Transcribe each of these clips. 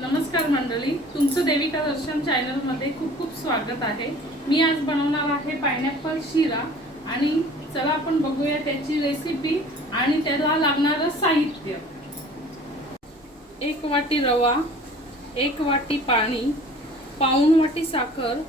नमस्कार मंडळी, तुमचं देविका दर्शन चॅनलमध्ये खूप खूप स्वागत आहे। मी आज बनवणार आहे पायनॅपल शिरा आणि चला आपण बघूया त्याची रेसिपी आणि त्याला लागणारं साहित्य। 1 वाटी रवा, 1 वाटी पाणी, पाऊण वाटी साखर,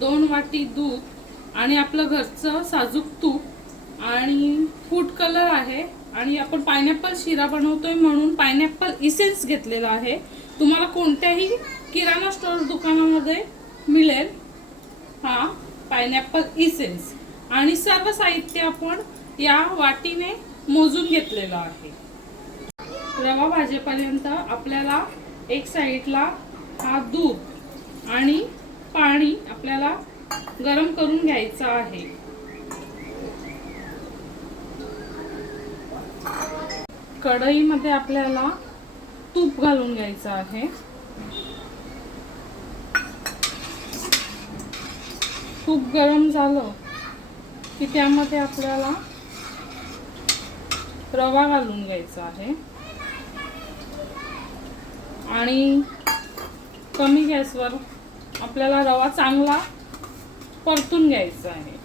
2 वाटी दूध आणि आपलं घरचं साजूक तूप आणि फूड कलर आहे। आणि आपण पायनॅपल शिरा बनवतोय म्हणून पायनॅपल इसेन्स घेतलेला आहे। तुम्हाला कोणत्याही किराणा स्टोअर दुकानामध्ये मिळेल हा पायनॅपल इसेन्स। आणि सर्व साहित्य आपण या वाटीने मोजून घेतलेलं आहे। रवा भाजेपर्यंत आपल्याला एक साइडला हा दूध आणि पाणी आपल्याला गरम करून घ्यायचं आहे। कढईमध्ये आपल्याला तूप घालून घ्यायचं आहे। तूप गरम झालं की त्यामध्ये आपल्याला रवा घालून घ्यायचा आहे आणि कमी गॅसवर आपल्याला रवा चांगला परतून घ्यायचा आहे।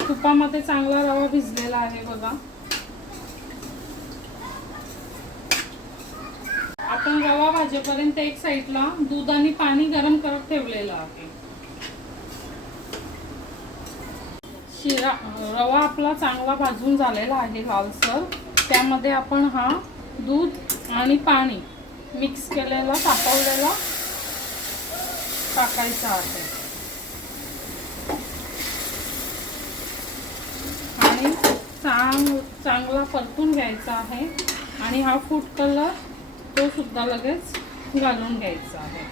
तुपामध्ये चांगला रवा भिजलेला आहे बघा। आपण रवा भाजेपर्यंत एक साइडला दूध आणि पाणी गरम करत ठेवलेलं आहे। शिरा रवा आपला चांगला भाजून झालेला आहे लालसर। त्यामध्ये आपण हा दूध आणि पाणी मिक्स केलेला तापवलेला टाकायचा आहे आणि चांगला परतून घ्यायचा आहे। आणि हा फूड कलर तो सुद्धा लगेच घालून घ्यायचा आहे।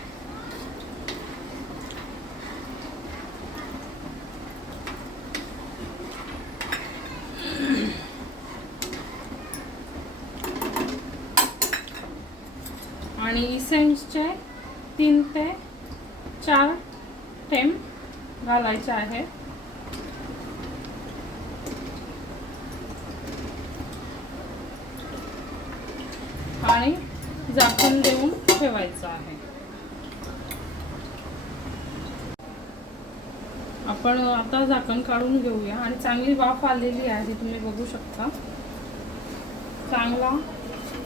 आणि इसेन्सचे 3 ते 4 थेंब घालायचे आहे। आणि झाकण देऊन ठेवायचं आहे। आपण आता झाकण काढून घेऊया आणि चांगली वाफ आलेली आहे, तुम्ही बघू शकता। चांगला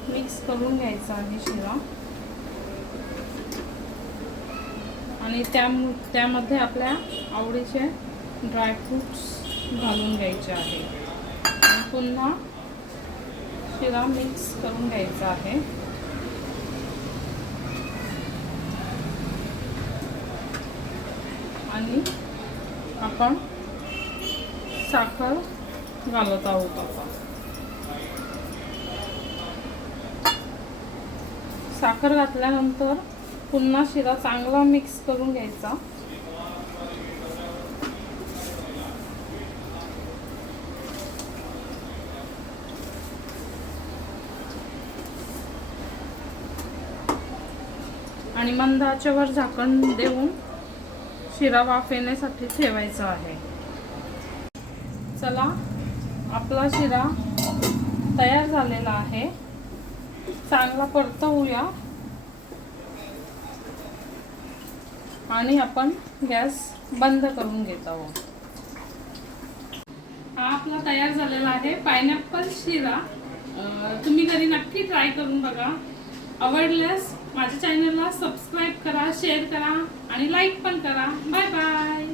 मिक्स करून घ्यायचा आहे शिरा आणि त्यामध्ये आपल्या आवडीचे ड्रायफ्रुट्स घालून घ्यायचे आहे आणि पुन्हा शिरा मिक्स करून घ्यायचा आहे। आणि आपण साखर घालत आहोत। आता साखर घातल्यानंतर पुन्हा शिरा चांगला मिक्स करून घ्यायचा। आणि मंद आचेवर झाकण देऊन शिरा वाफ येण्यासाठी ठेवायचा आहे। चला, आपला शिरा तयार झालेला आहे। चांगला परतवूया आणि आपण गॅस बंद करून घेत आहोत। हा आपला तयार झालेला आहे पायनॅपल शिरा। तुम्ही घरी नक्की ट्राय करून बघा। आवडल्यास माझ्या चॅनलला सबस्क्राइब करा, शेअर करा आणि लाईक पण करा। Bye bye.